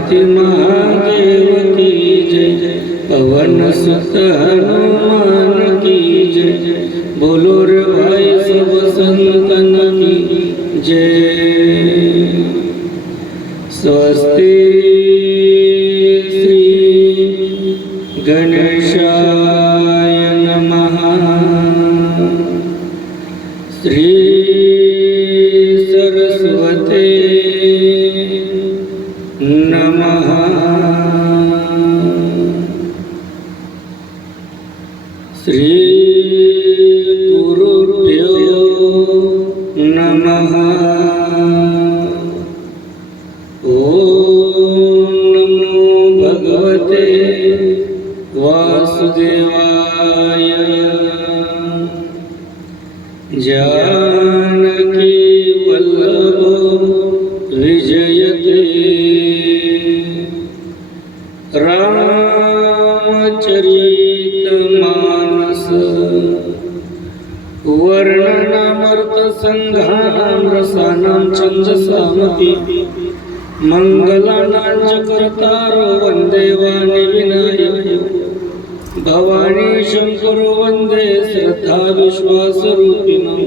पार्वती महादेव की जय, पवन सुत हनुमान की जय, बोलो रे भाई सब संतन की जय। स्वस्ति श्री गणेशाय नमः। श्री सरस्वते नमः। श्री गुरुभ्यो नमः। ओम नमो भगवते वासुदेवाय। जानकी वल्लभो विजयते, रामचरितमानस वर्णनामर्थ संघानां रसानां छन्दसामपि मंगलानां च कर्तारो वन्दे वाणी विनायको भवानी शंकरो वन्दे श्रद्धा विश्वासरूपिणं।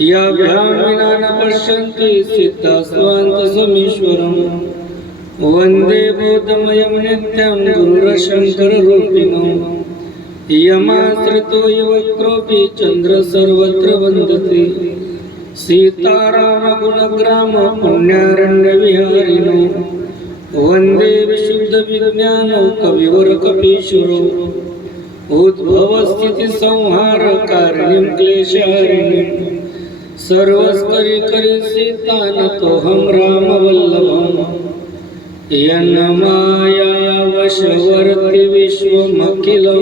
याभ्यां विना न पश्यन्ति सिद्धास्वान्तसमीश्वरं। वन्दे बोधमयं नित्यं गुरुरशङ्कररूपिणं। यमाश्रितो युवक्रोऽपि चन्द्र सर्वत्र वन्दते। सीतारामगुणग्राम पुण्यारण्यविहारिणो वन्दे विशुद्धविज्ञानो कविवरकपीश्वरो। उद्भवस्थितिसंहारकारिणीं क्लेशहारिणीं सर्वस्करीकरी सीतानतोऽहं रामवल्लभम्। यन्मायावशवर्ति विश्वमखिलं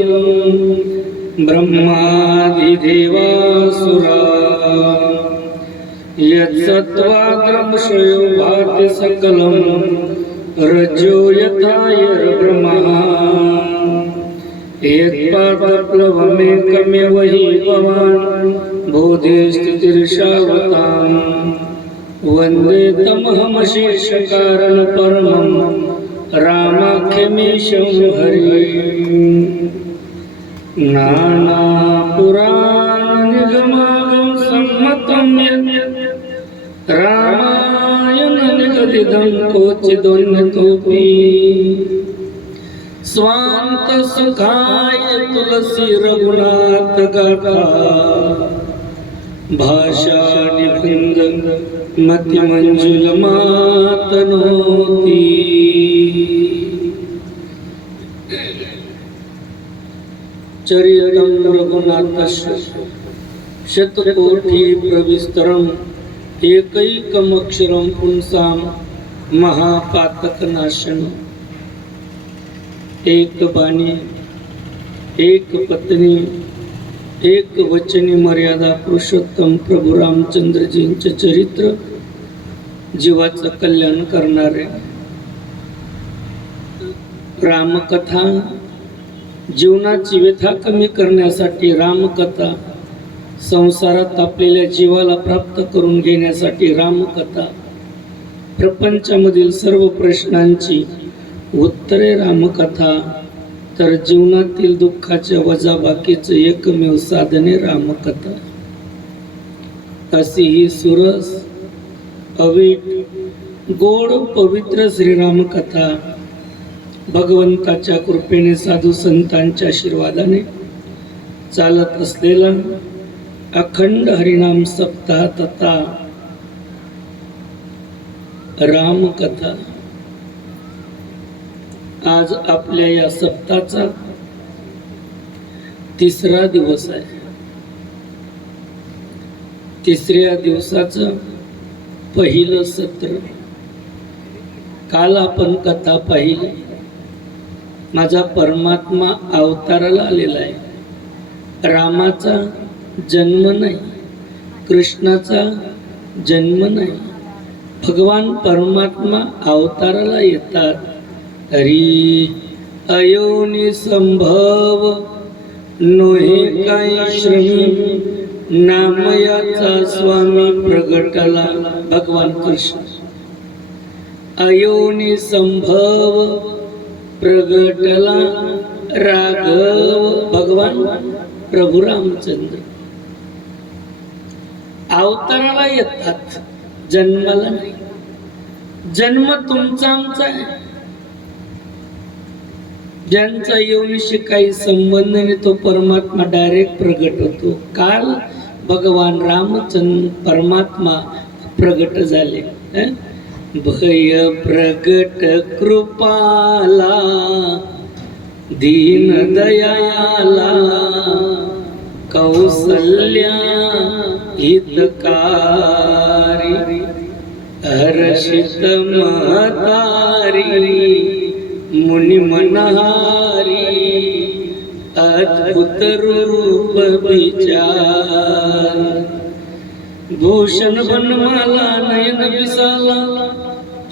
ब्रह्मादिदेवासुरा। यत्सत्त्वाद्रंशयो भाति सकलं रज्जो यथा यर्ब्रह्मः। यत्पादप्लवमेकमेव हि भवान् बोधिस्थितिर्षावताम्। वन्दे तमहमशेषकारणपरमं रामाख्यमीशं हरिं। नानापुराणनिगमागम सम्मतं यत् रामायणनिगदितं क्वचिदन्यतोऽपि। स्वान्तसुखाय तुलसी रघुनाथ गाथा, भाषानिबन्ध मतिमञ्जुलमातनोति। चरितं रघुनाथस्य शतकोटि प्रविस्तरम् एकैकमक्षरं पुंसां महापातकनाशनम्। एक बाणी, एक पत्नी, एक वचनी मर्यादा पुरुषोत्तम प्रभू रामचंद्रजींचे चरित्र जीवाचं कल्याण करणारे। रामकथा जीवनाची व्यथा कमी करण्यासाठी, रामकथा संसारात आपलेल्या जीवाला प्राप्त करून घेण्यासाठी, रामकथा प्रपंचामधील सर्व प्रश्नांची उत्तरे, रामकथा तर जीवनातील दुःखाच्या वजाबाकीचे एकमेव साधने रामकथा। अशी ही सुरस अवीट गोड पवित्र श्रीरामकथा भगवंताच्या कृपेने साधू संतांच्या आशीर्वादाने चालत असलेला अखंड हरिनाम सप्ताह तथा रामकथा आज आपल्या या सप्ताहाचा तिसरा दिवस आहे। तिसऱ्या दिवसाचं पहिलं सत्र। काल आपण कथा पाहिली। माझा परमात्मा अवताराला आलेला आहे। रामाचा जन्म नाही, कृष्णाचा जन्म नाही, भगवान परमात्मा अवताराला येतात। हरी अयोनि संभव नोहे काही श्रमी, नामयाचा स्वामी प्रगटला भगवान कृष्ण। अयोनी संभव प्रगटला राघव भगवान प्रभू रामचंद्र अवताराला येतात, जन्माला नाही. जन्म तुमचा आमचा आहे. ज्यांचा योनीशी काही संबंध नाही तो परमात्मा डायरेक्ट प्रगट होतो. काल भगवान रामचंद्र परमात्मा प्रगट झाले. भय प्रगट कृपाला दीन दयाला कौसल्या हितकारी हर्षित महतारी मुनि मनहारी अद्भुत रूप विचार भूषण बनमाला नयन विसाला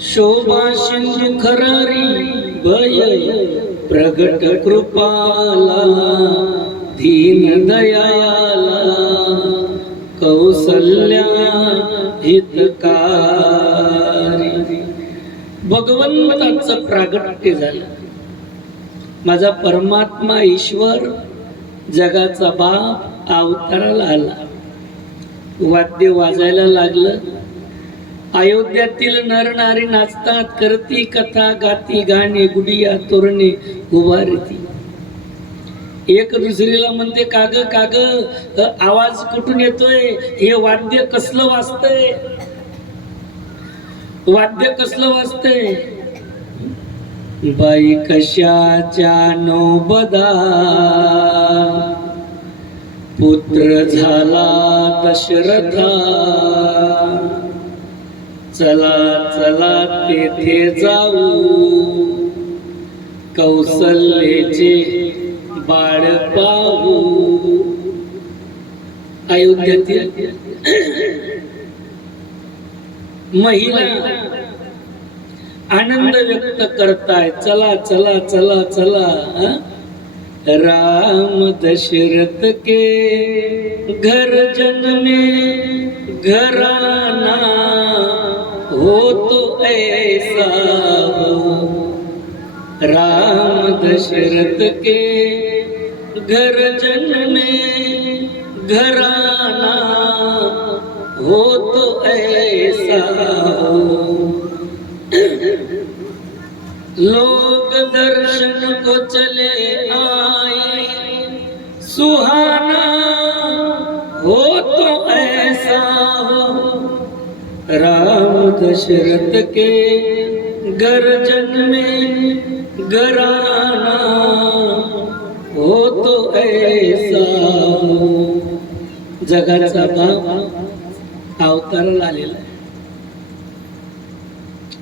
शोभा सिंधू खरारी भय प्रगट कृपाला दीन दयाला कौसल्या हितकारी. भगवंताचं प्रागट्य झालं. माझा परमात्मा ईश्वर जगाचा बाप अवताराला आला. वाद्य वाजायला लागलं. अयोध्यातील नरनारी नाचतात, करती कथा गाती गाणे गुडिया तोरणे उभारती. एक दुसरीला म्हणते काग काग आवाज कुठून येतोय, हे वाद्य कसलं वाजतंय, वाद्य कसलं वाजतंय. बाई कशाच्या नोबदा पुत्र झाला दशरथा चला चला तेथे जाऊ कौसल्याचे बाळ पाहू. अयोध्यातील महिला आनंद व्यक्त करताय. चला चला चला चला. राम दशरथ के घर जन्मे घराना हो तो ऐसा हो. राम दशरथ के घर जन्मे घराना हो तो ऐसा हो. लोग दर्शन को चले आए सुहाना हो तो ऐसा हो. राम दशरथ के घर जन्मे घराना हो तो ऐसा हो. जगाचा बाप अवताराला आलेला आहे.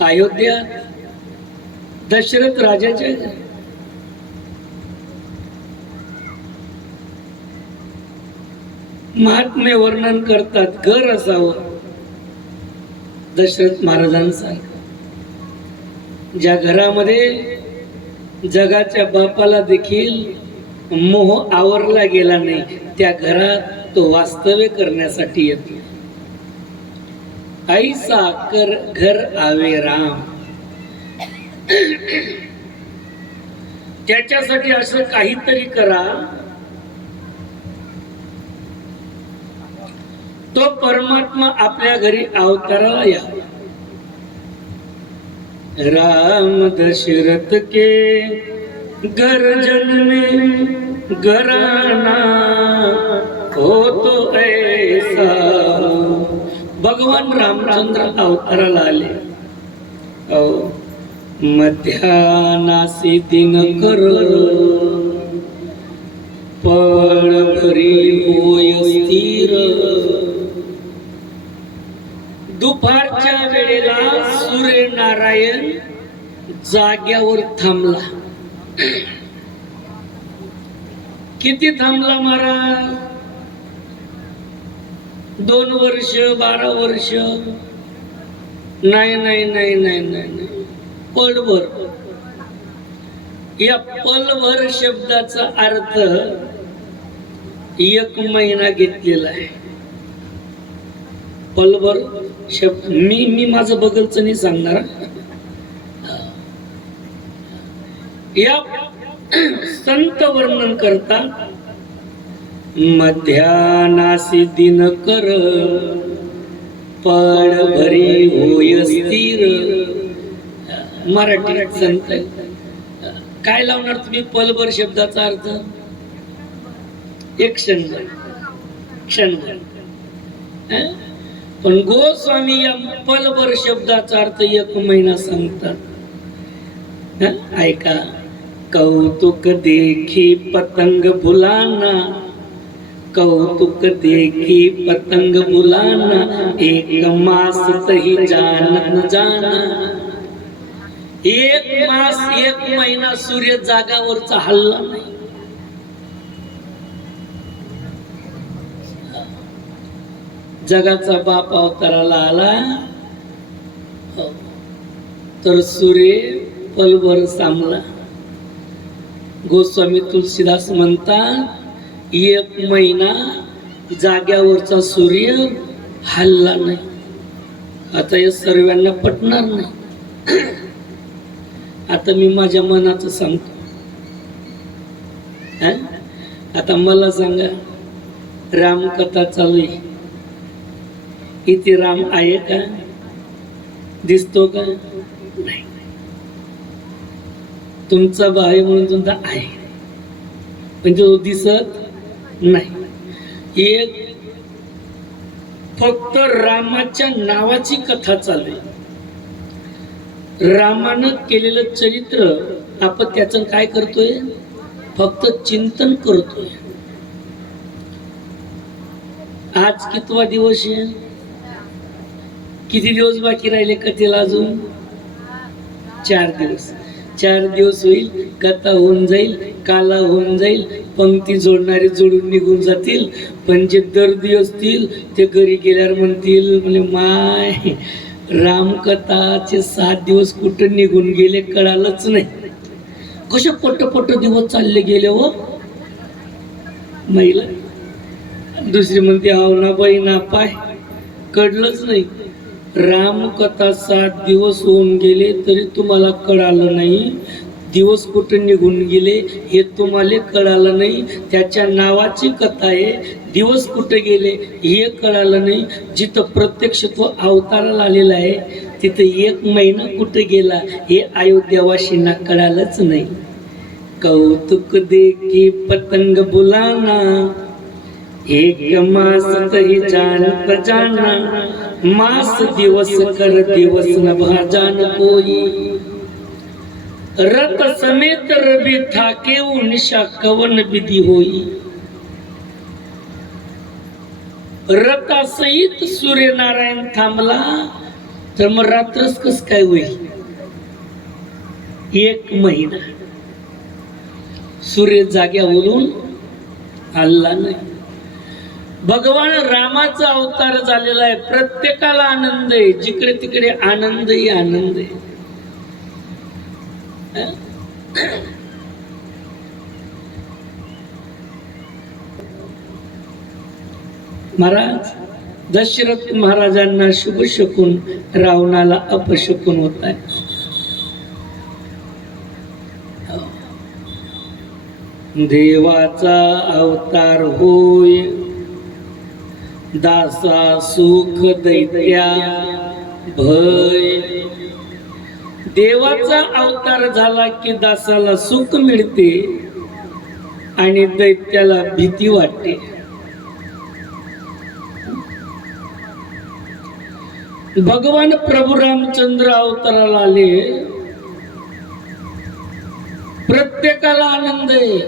अयोध्या दशरथ राजाचे महात्म्य वर्णन करतात. घर असावं दशरथ महाराजांसारखं, ज्या घरामध्ये जगाच्या बापाला देखील मोह आवरला गेला नाही, त्या घरात तो वास्तव्य करण्यासाठी येतो. ऐसा कर घर आवे राम. त्याच्यासाठी असं काहीतरी करा तो परमात्मा आपल्या घरी अवताराला या. राम दशरथ के घर जन्मे घराना हो तो ऐसा हो. भगवान रामचंद्र अवताराला आले. मध्यानासी दिन कर पळ भरी होय स्थिर. दुपारच्या वेळेला सूर्य नारायण जाग्यावर थांबला. किती थांबला महाराज? 2 वर्ष 12 वर्ष? नाही नाही नाही नाही नाही, पलभर. या पलभर शब्दाचा अर्थ 1 महिना घेतलेला आहे. पलभर शब्द मी माझं बगलचं नाही सांगणार. या संत वर्णन करतात. मध्यानासी दिन कर पड भरी होय स्थिर. मराठीत संत काय लावणार तुम्ही पलभर शब्दाचा अर्थ? एक क्षणभर, क्षणभर. पण गोस्वामी या पलभर शब्दाचा अर्थ 1 महिना सांगतात. ऐका. कौतुक देखी पतंग बुलाना, कौतुक देखी पतंग बुलाना, 1 मास तही जानत जाना. 1 मास 1 महिना सूर्य जागावरचा हल्ला नाही. जगाचा बाप अवताराला आला तर सूर्य पलभर सामला. गोस्वामी तुलसीदास म्हणतात 1 महिना जाग्यावरचा सूर्य हल्ला नाही. आता या सर्वांना पटणार नाही. आता मी माझ्या मनाचं सांगतो. आता मला सांगा, रामकथा चालू आहे, इथे राम आहे का? दिसतो का? नाही. तुमचा भाई म्हणून तुमचा आहे, पण तो दिसत नाही. एक फक्त रामाच्या नावाची कथा चालू आहे. रामानं केलेलं चरित्र आपण त्याचं काय करतोय? फक्त चिंतन करतोय. आज कितवा दिवस आहे? किती दिवस बाकी राहिले कथेला? अजून 4 दिवस. 4 दिवस होईल, कथा होऊन जाईल, काला होऊन जाईल, पंक्ती जोडणारे जोडून निघून जातील. पण जे दर्दी असतील ते घरी गेल्यावर म्हणतील, म्हणजे माय रामकथाचे 7 दिवस कुठं निघून गेले कळालंच नाही. कसे पट दिवस चालले गेले हो महिला. दुसरी म्हणते हाव ना बाई ना पाय, कळलंच नाही. रामकथा 7 दिवस होऊन गेले तरी तुम्हाला कळालं नाही. दिवस कुठे निघून गेले हे तुम्हाला कळालं नाही. त्याच्या नावाची कथा आहे. दिवस कुठे गेले हे कळालं नाही. जिथं प्रत्यक्ष तो अवताराला आलेला आहे तिथे 1 महिना कुठे गेला हे अयोध्यावासींना कळालंच नाही. कौतुक देखी पतंग बुलाना, 1 मास तही जानत जाना. मास दिवस कर दिवस न भाजान कोई, रत समेत रवि थाके निशा कवन विधी होई. रथासहित सूर्यनारायण थांबला तर मग रात्रच कस काय होईल? 1 महिना सूर्य जाग्यावरून हल्ला नाही. भगवान रामाचा अवतार झालेला आहे. प्रत्येकाला आनंद आहे. जिकडे तिकडे आनंदही आनंद आहे. महाराज दशरथ महाराजांना शुभ शकून, रावणाला अपशकून होत आहे. देवाचा अवतार होय, दासा सुख दैत्या भय. देवाचा अवतार झाला की दासाला सुख मिळते आणि दैत्याला भीती वाटते. भगवान प्रभू रामचंद्र अवताराला आले, प्रत्येकाला आनंद आहे.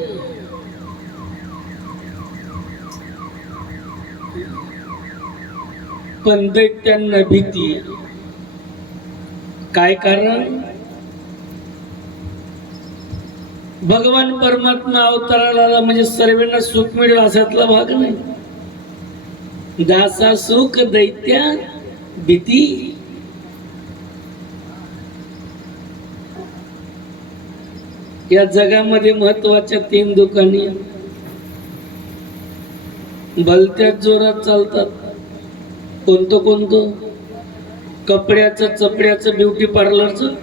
पण दैत्यांना भीती. काय कारण? भगवान परमात्मा अवताराला म्हणजे सर्वांना सुख मिळेल असातला भाग नाही. दासा सुख दैत्या भीती. या जगामध्ये महत्वाच्या 3 दुकाने भलत्याच जोरात चालतात. कोणतं? कपड्याचं, चपड्याचं, ब्युटी पार्लरचं.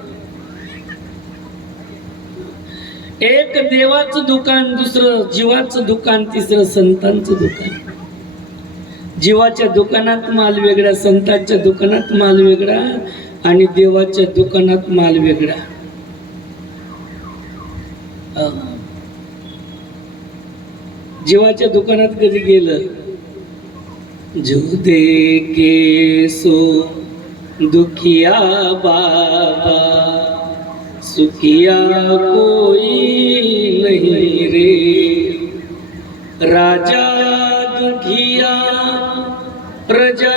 एक देवाचं दुकान, दुसरं जीवाचं दुकान, तिसरं संतांचं दुकान. जीवाच्या दुकानात माल वेगळा, संतांच्या दुकानात माल वेगळा आणि देवाच्या दुकानात माल वेगळा. जीवाच्या दुकानात कधी गेलं, जो दे के सो दुखिया बाबा, सुखिया कोई नहीं रे. राजा दुखिया प्रजा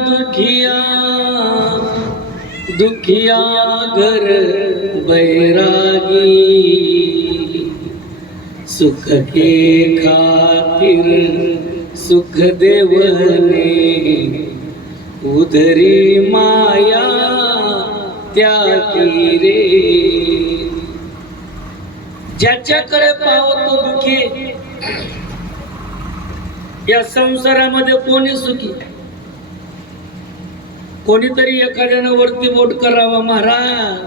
दुखिया, दुखिया घर बैरागी. सुख के खातिर सुख देवने, उधरी माया त्यागी रे. ज्याच्याकडे पाहतो तो दुखी. या संसारामध्ये कोणी सुखी? कोणीतरी एखाद्यानं वरती बोट करावा, महाराज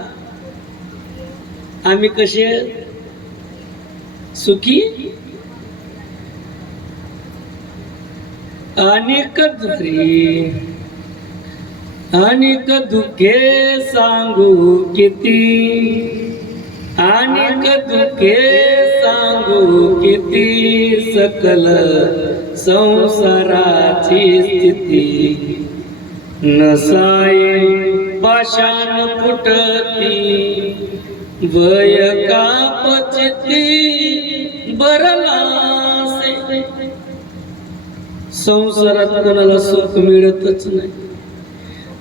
आम्ही कसे सुखी. अनेक धरी अनेक दुखे सांगू किती, अनेक दुखे सांगू किती, सकल संसाराची स्थिती. नसाये पाषाण फुटती, वय कापचिती बरलासे. संसारात कोणाला सुख मिळतच नाही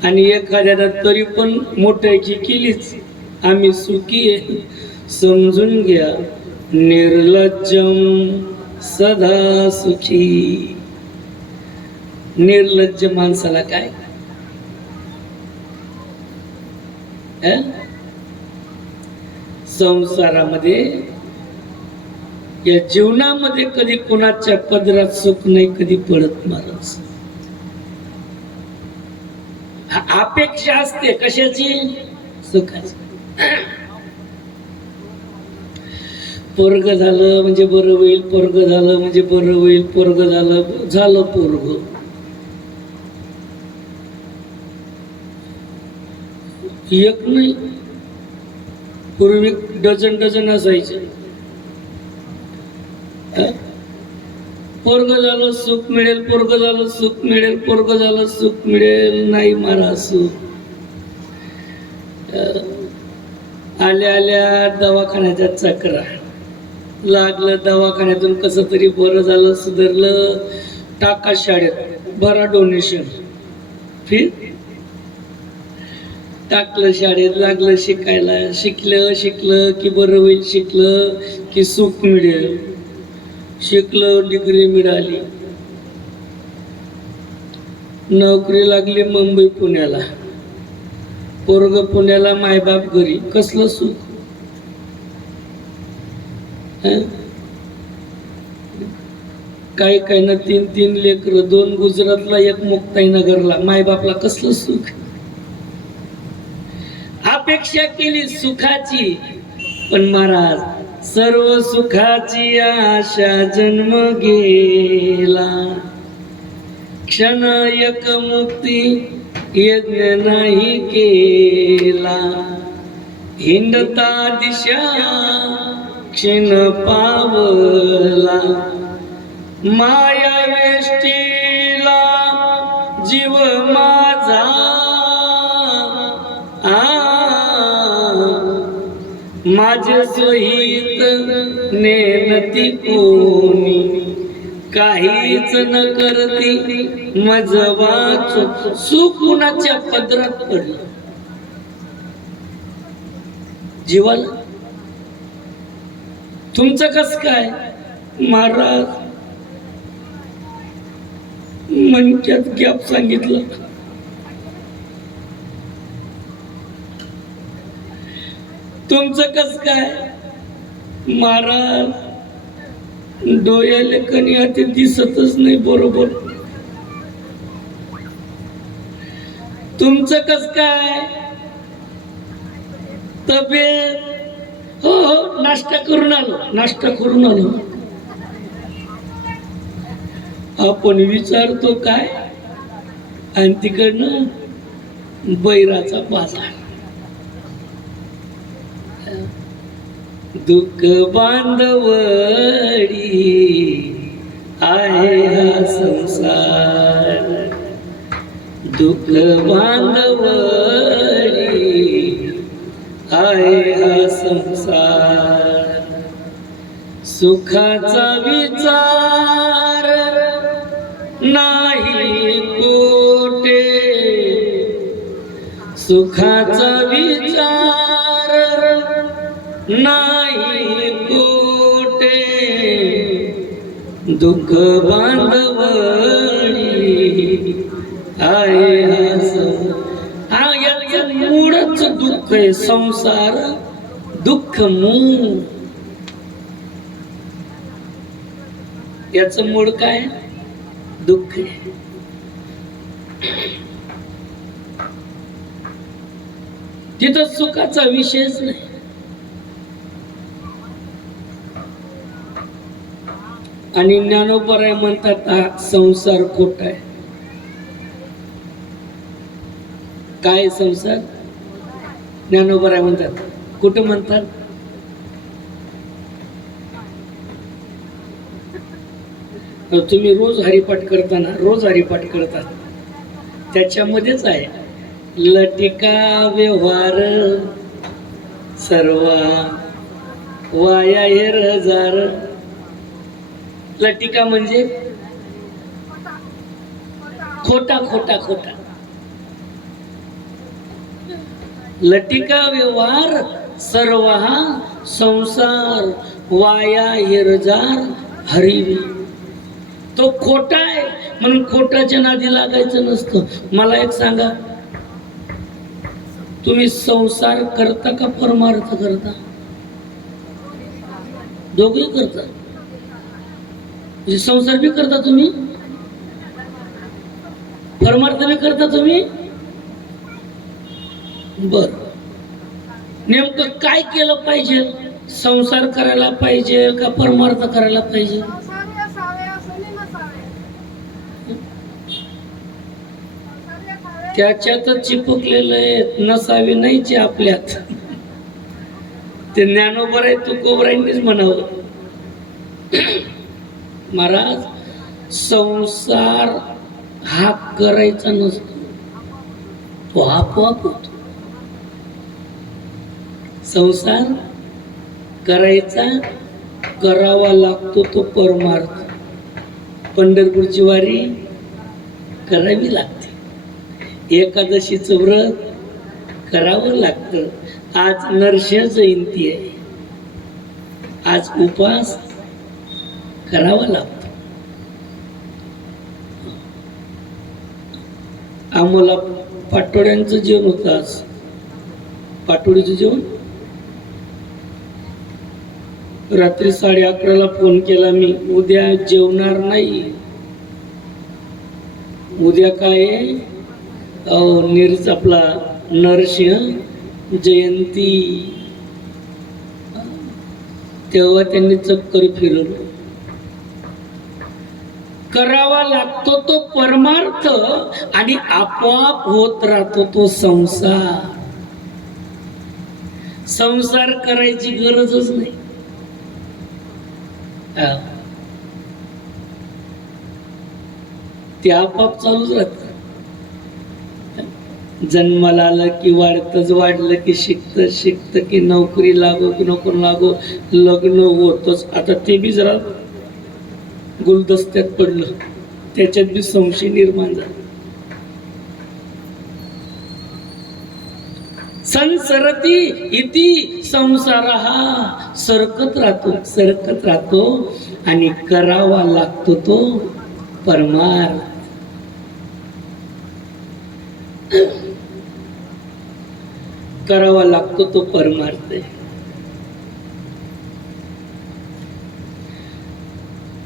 आणि एखाद्याला तरी पण मोठ्याची केलीच आम्ही सुखी आहे समजून घ्या. निर्लज्जम सदा सुखी. निर्लज्ज माणसाला काय, संसारामध्ये या जीवनामध्ये कधी कोणाच्या पदरात सुख नाही, कधी पडत महाराज. अपेक्षा असते कशाची? सुखाची. पोरग झालं म्हणजे बरं होईल, पोरग झालं म्हणजे बरं होईल, पोरग झालं पोरग. एक नाही, पूर्वी डझन डझन असायचे. पोरग झालं सुख मिळेल, पोरग झालं सुख मिळेल, पोरग झालं सुख मिळेल. नाही महाराज, सुख आल्या आल्या दवाखान्याच्या चक्रा लागलं. दवाखान्यातून कसं तरी बरं झालं, सुधारलं, टाका शाळेत, भरा डोनेशन, फिर टाकलं शाळेत, लागलं शिकायला. शिकलं की बरं होईल, शिकलं की सुख मिळेल. शिकलं, डिग्री मिळाली, नोकरी लागली मुंबई पुण्याला. पोरग पुण्याला, मायबाप घरी. कसलं सुख? काही काही ना 3-3 लेकर, 2 गुजरातला, 1 मुक्ताईनगरला. मायबापला कसलं सुख? अपेक्षा केली सुखाची, पण महाराज सर्व सुखाची आशा जन्म गेला. क्षण एक मुक्ती यज्ञ नाही केला. हिंडता दिशा क्षीण पावला. माया वेष्टीला जीव माझा माझे सोहित नेनती कोणी. काहीच न करती मज वाच. सुख कुणाच्या पदरात पडलं जीवाला. तुमचं कस काय महाराज? मनक्यात गॅप सांगितलं. तुमचं कस काय महाराज? डोळ्याले कणी आता दिसतच नाही बरोबर. तुमचं कस काय? तब्येत हो हो, नाश्ता करून आलो, नाश्ता करून आलो. आपण विचारतो काय, आणि तिकडनं बैराचा बाजार. दुःख बांधवडी आहे हा संसार, दुःख बांधवडी आहे हा संसार. सुखाचा विचार नाही कोठे, सुखाचा विचार नाही कोठे, दुःख बांधवडी आहे हा याचं मूळच दुःख आहे. संसार दुःख मूळ, याचं मूळ काय? दुःख आहे. तिथं सुखाचा विषयच नाही. आणि ज्ञानोबराय म्हणतात हा संसार खोटा आहे. काय संसार? ज्ञानोबराय म्हणतात. कुठं म्हणतात? तुम्ही रोज हरिपाठ करताना, रोज हरिपाठ करता, त्याच्यामध्येच आहे लटिका व्यवहार सर्व वाया हजार. लटिका म्हणजे खोटा खोटा खोटा. लटिका व्यवहार सर्व संसार वाया हिरजार हरिवी. तो खोटा आहे म्हणून खोटाच्या नादी लागायचं नसतं. मला एक सांगा, तुम्ही संसार करता का परमार्थ करता? दोघे करता. म्हणजे संसार बी करता तुम्ही, परमार्थ बी करता तुम्ही. बर, नेमकं काय केलं पाहिजे? संसार करायला पाहिजे का परमार्थ करायला पाहिजे? त्याच्यातच चिपकलेलं आहे, नसावी नाहीचे आपल्यात. ते ज्ञानोबराय तुकोबरायांनीच म्हणावं, महाराज संसार हा करायचा नसतो, तो आपोआप होतो. संसार करायचा, करावा लागतो तो परमार्थ. पंढरपूरची वारी करावी लागते, एकादशीचं व्रत करावं लागतं. आज नरसिंह जयंती आहे, आज उपवास करावा लागतो. आम्हाला पाटोड्यांचं जेवण होतं आज, पाटोडीचं जेवण. रात्री 11:30 फोन केला मी, उद्या जेवणार नाही. उद्या काय आपला नरसिंह जयंती. तेव्हा त्यांनी चक्कर फिरवलं. करावा लागतो तो परमार्थ आणि आपोआप होत राहतो तो संसार. संसार करायची गरजच नाही. ते आपोआप चालूच राहत. जन्माला आलं की वाढतच, वाढलं की शिकत, शिकत की नोकरी लागो की नको लागो, लग्न होतच. आता ते बी जरा गुलदस्त्यात पडलं, त्याच्यात बी संशय निर्माण झाला. संसरती इति संसार हा सरकत राहतो, सरकत राहतो आणि करावा लागतो तो परमार्थ. करावा लागतो तो परमार्थ.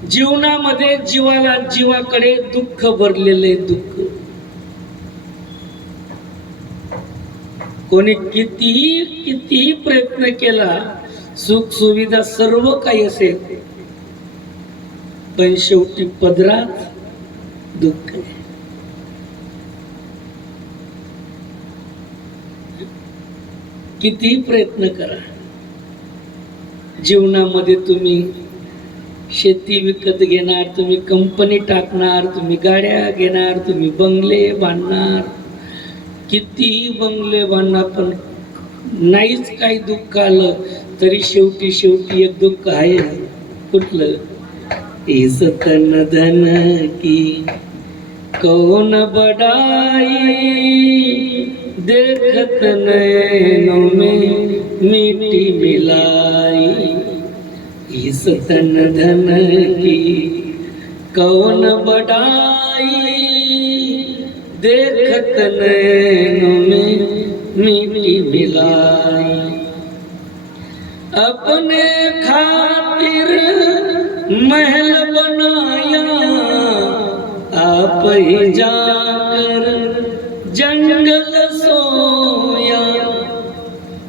जीवनामध्ये जीवाकडे दुःख भरलेले, दुःख. कोणी कितीही प्रयत्न केला सुख सुविधा सर्व काही असेल, पण शेवटी पदरात दुःख आहे. कितीही प्रयत्न करा, जीवनामध्ये तुम्ही शेती विकत घेणार, तुम्ही कंपनी टाकणार, तुम्ही गाड्या घेणार, तुम्ही बंगले बांधणार, कितीही बंगले बांधणार, पण नाहीच काही दुःख आलं तरी शेवटी शेवटी एक दुःख आहे. कुठलं? इस तन धन की कौन बड़ाई, देखत नैनों में मिट्टी मिलाई. इस तन धन की कौन बड़ाई, देखत नैनों में मिट्टी मिलाई. अपने खातिर महल बनाया, आप ही जाकर जंगल सोया.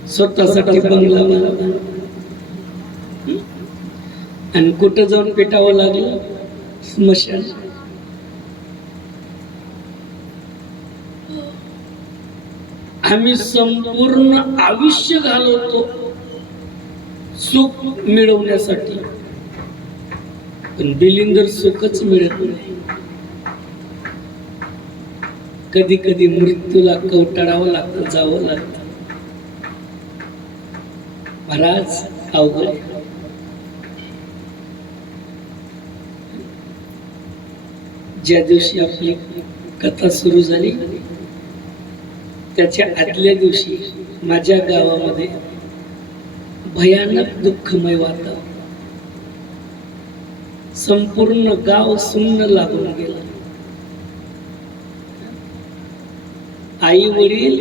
स्वतःसाठी बंगला बांधला आणि कुठं जाऊन पेटावं लागलं? स्मशान. आम्ही संपूर्ण आयुष्य घालवतो सुख मिळवण्यासाठी, पण दिलिंदर सुखच मिळत नाही. कधी कधी मृत्यूला कवटाळावं लागतं, जावं लागतं. महाराज अवघड आहे. ज्या दिवशी आपली कथा सुरू झाली त्याच्या आदल्या दिवशी माझ्या गावामध्ये भयानक दुःखमय वातावरण, संपूर्ण गाव सुन्न लागून गेलं. आई वडील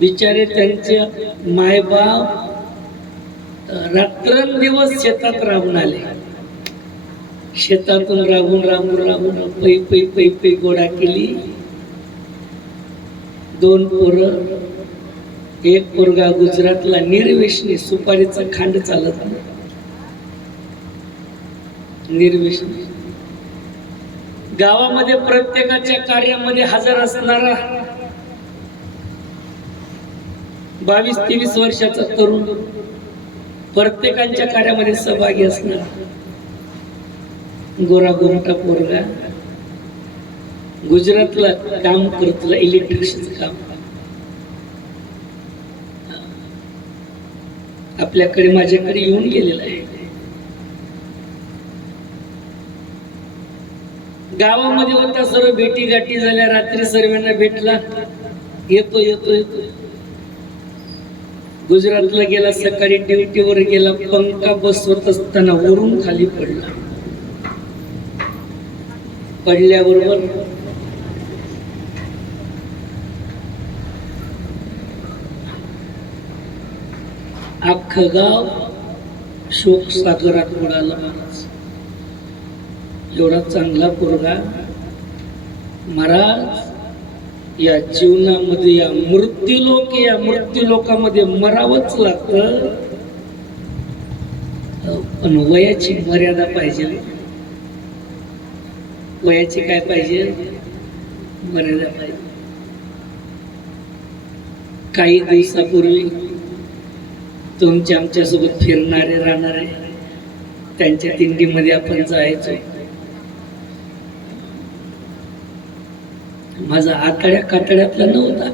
बिचारे, त्यांचे मायबाप रात्रंदिवस शेतात राबून आले. शेतातून राबून राबून राबून पै पै पै पै गोळा केली. 2 पोरं, एक पोरगा गुजरातला, निर्व्यसनी, सुपारीचा खांड चालत नाही, निर्व्यसनी. गावामध्ये प्रत्येकाच्या कार्यामध्ये हजर असणारा 22-23 वर्षाचा तरुण, प्रत्येकांच्या कार्यामध्ये सहभागी असणारा गोरा गोमटा पोरगा, गुजरातला काम करतला, इलेक्ट्रिशियनचं काम. आपल्याकडे, माझ्याकडे येऊन गेलेला आहे. गावामध्ये होता, सर्व भेटी गाठी झाल्या. रात्री सर्वांना भेटला, येतो येतो येतो. गुजरातला गेला, सकाळी ड्युटीवर गेला, पंखा बसवत असताना वरून खाली पडला. पडल्याबरोबर अख्खं गाव शोक सागरात बुडाला. महाराज, एवढा चांगला पोरगा, महाराज या जीवनामध्ये, या मृत्यूलोकामध्ये मरावंच लागतं, पण वयाची मर्यादा पाहिजे. वयाची काय पाहिजे? मर्यादा पाहिजे. काही दिवसापूर्वी तुमच्या आमच्यासोबत फिरणारे राहणारे, त्यांच्या दिंडीमध्ये आपण जायचो. माझा आतड्या कातड्यातला नव्हता,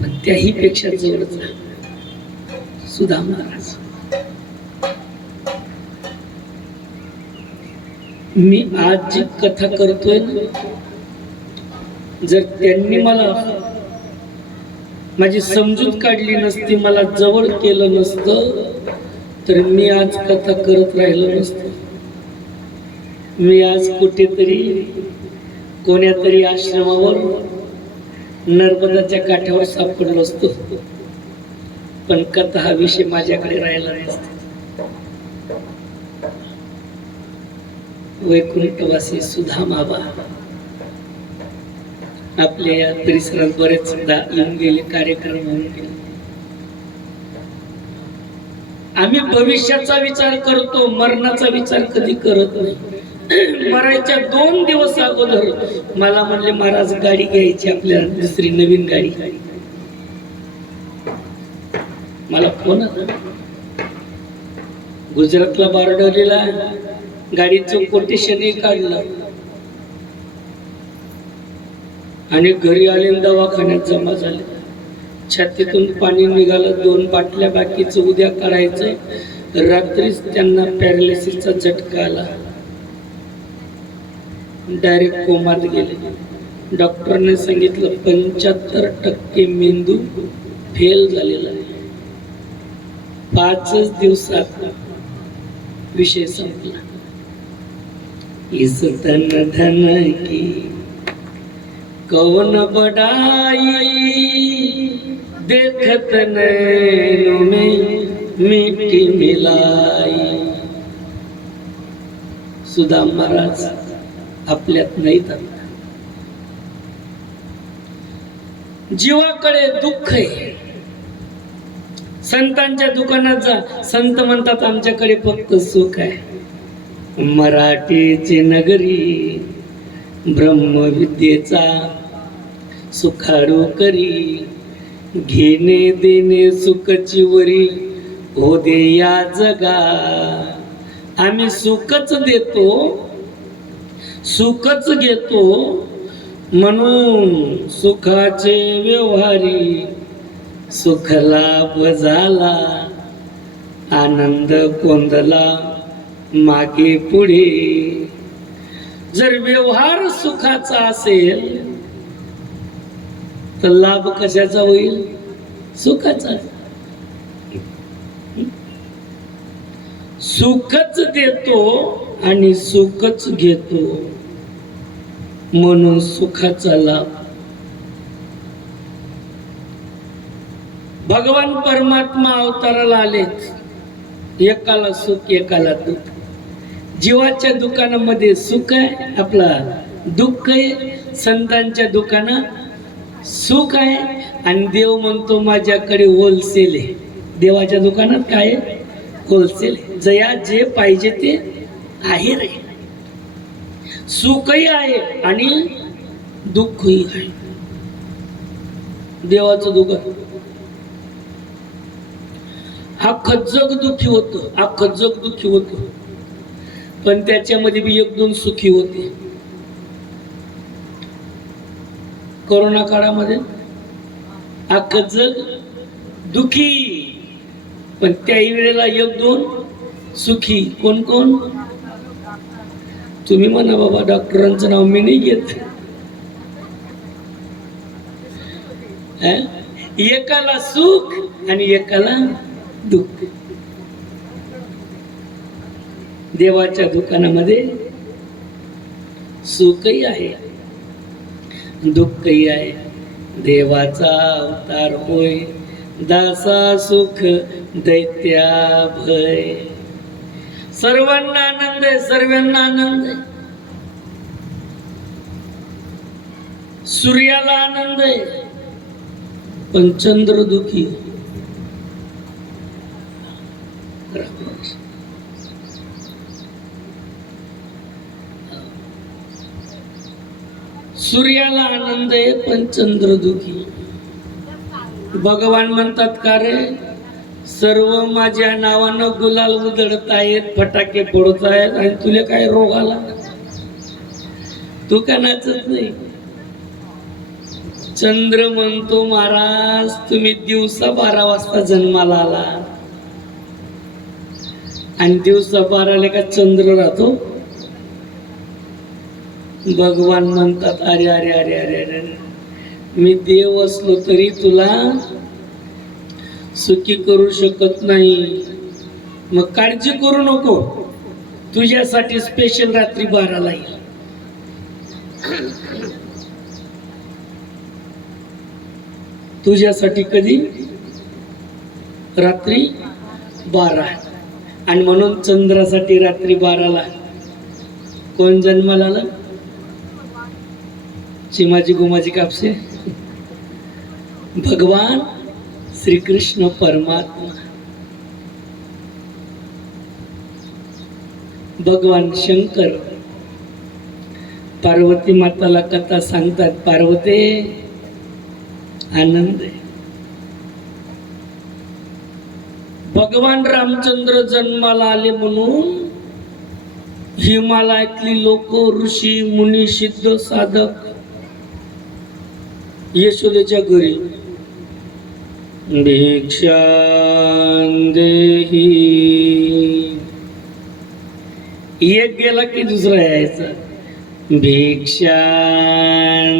पण त्याही पेक्षा जवळचा सुधा महाराज. मी आज जी कथा करतोय, जर त्यांनी मला माझी समजूत काढली नसती, मला जवळ केलं नसतं, तर मी आज कथा करत राहिलो नसतो. मी आज कुठेतरी कोण्या तरी आश्रमावर नर्मदाच्या काठावर सापडलो असतो, पण कथा हा विषय माझ्याकडे राहिला नसता. वैकुंठवासी सुधा माबा आपल्या या परिसरात बरेचदा येऊन गेले, कार्यक्रम होऊन गेले. आम्ही भविष्याचा विचार करतो, मरणाचा विचार कधी करत नाही. मरायच्या 2 दिवस अगोदर मला म्हणले महाराज गाडी घ्यायची आपल्याला, दुसरी नवीन गाडी. मला फोन आला, गुजरातला बारडोलीला गाडीचं कोटेशनही काढलं आणि घरी आले दवाखान्यात जमा झाले. छातीतून पाणी निघालं, 2 बाटल्या, बाकीचं उद्या करायचं. रात्रीच त्यांना पॅरालिसिसचा झटका आला, डायरेक्ट कोमात गेले. डॉक्टरने सांगितलं 75% मेंदू फेल झालेला आहे. 5 दिवसात विषय संपला. इस तन धन की कौन बड़ाई, देखत नैनों में मिट्टी मिलाई. सुदाम महाराज आपल्यात नाहीत. जीवाकडे दुःख आहे. संतांच्या दुकानात जा, संत म्हणतात आमच्याकडे फक्त सुख आहे. मराठीची नगरी ब्रह्मविद्येचा सुखारू करी, घेणे देणे सुखची वरी हो दे या जगा. आम्ही सुखच देतो, सुखच घेतो, म्हणून सुखाचे व्यवहारी. सुख लाभ झाला, आनंद कोंदला मागे पुढे. जर व्यवहार सुखाचा असेल तर लाभ कशाचा होईल? सुखाचा. सुखच देतो आणि सुखच घेतो, म्हणून सुखाचा लाभ. भगवान परमात्मा अवताराला आलेत, एकाला सुख एकाला दुःख. जीवाच्या दुकानामध्ये सुख आहे, आपला दुःख आहे. संतांच्या दुकानात सुख आहे आणि देव म्हणतो माझ्याकडे होलसेल आहे. देवाच्या दुकानात काय आहे? होलसेल. जया जे पाहिजे ते आहे रे. सुखही आहे आणि दुःखही आहे. देवाचं दुकान अख्खं जग दुःखी होतं, अख्खं जग दुःखी होतं, पण त्याच्यामध्ये बी 1-2 सुखी होते. कोरोना काळामध्ये अख्खं जग दुःखी, पण त्याही वेळेला 1-2 सुखी. कोण कोण? तुम्ही म्हणा बाबा, डॉक्टरांचं नाव मी नाही घेत. एकाला सुख आणि एकाला दुःख. देवाच्या दुकानामध्ये सुखही आहे, दुःखही आहे. देवाचा अवतार होय, दासा सुख दैत्या भय. सर्वांना आनंद आहे, सर्वांना आनंद आहे. सूर्याला आनंद आहे, पण चंद्र दुखी. सूर्याला आनंद आहे पण चंद्र दुखी. भगवान म्हणतात का रे, सर्व माझ्या नावानं गुलाल उधळत आहेत, फटाके फोडत आहेत, आणि तुला काय रोग आला? तू का नाचत नाही? चंद्र म्हणतो महाराज तुम्ही दिवसा 12 वाजता जन्माला आला आणि दिवसा 12ला का चंद्र राहतो? भगवान म्हणतात अरे अरे अरे अरे अरे, मी देव असलो तरी तुला सुखी करू शकत नाही. मग काळजी करू नको, तुझ्यासाठी स्पेशल रात्री 12ला येईल. तुझ्यासाठी कधी? रात्री 12. आणि म्हणून चंद्रासाठी रात्री 12ला कोण जन्माला आलं? चिमाजी गुमाजी कापसे, भगवान श्रीकृष्ण परमात्मा. भगवान शंकर पार्वती माताला कथा सांगतात, पार्वती आनंद आहे. भगवान रामचंद्र जन्माला आले म्हणून हिमालयातली लोक, ऋषी मुनी, सिद्ध साधक यशोदेच्या घरी भिक्षां देही, एक गेला की दुसरा यायचा, भिक्षां